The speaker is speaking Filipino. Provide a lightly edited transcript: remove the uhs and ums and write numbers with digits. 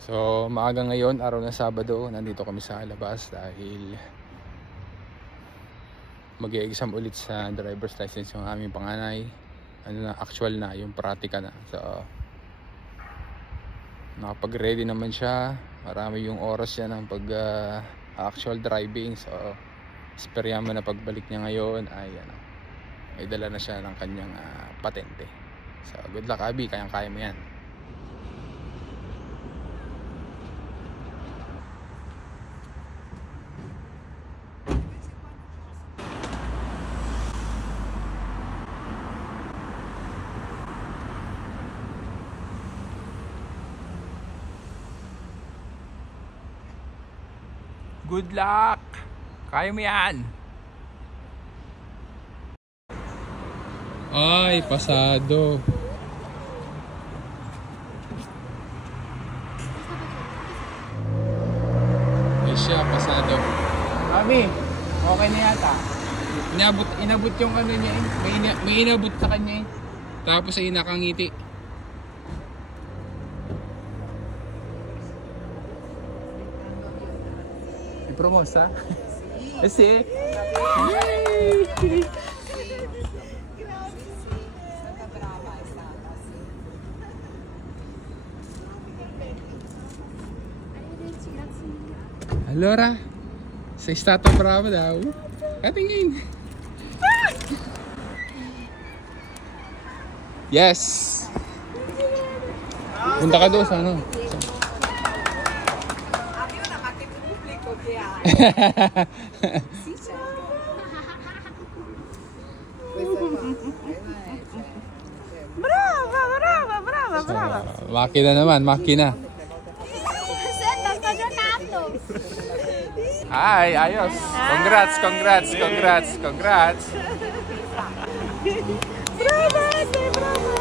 So maaga ngayon, araw ng Sabado, nandito kami sa labas dahil mag-e-exam ulit sa driver's license yung aming panganay. Ano na, actual na, yung practical na. So nakapag-ready naman siya. Marami yung oras niya ng actual driving. So esperyahan mo na pagbalik niya ngayon ay may dala na siya ng kanyang patente. So good luck, Abby, kayang-kaya mo yan. Good luck! Kaya mo yan! Ay, pasado. Ay siya, pasado. Mami, okay na yata. Inabot yung ano niya eh. May inabot sa kanya eh. Tapos ay nakangiti. Promosa? Sì. Yay! Allora, sei stato bravo daw. Katingin. Yes. Punta ka doon sa ano? Brava. Makina naman, makina. Hi, ayos. Congrats. Brava.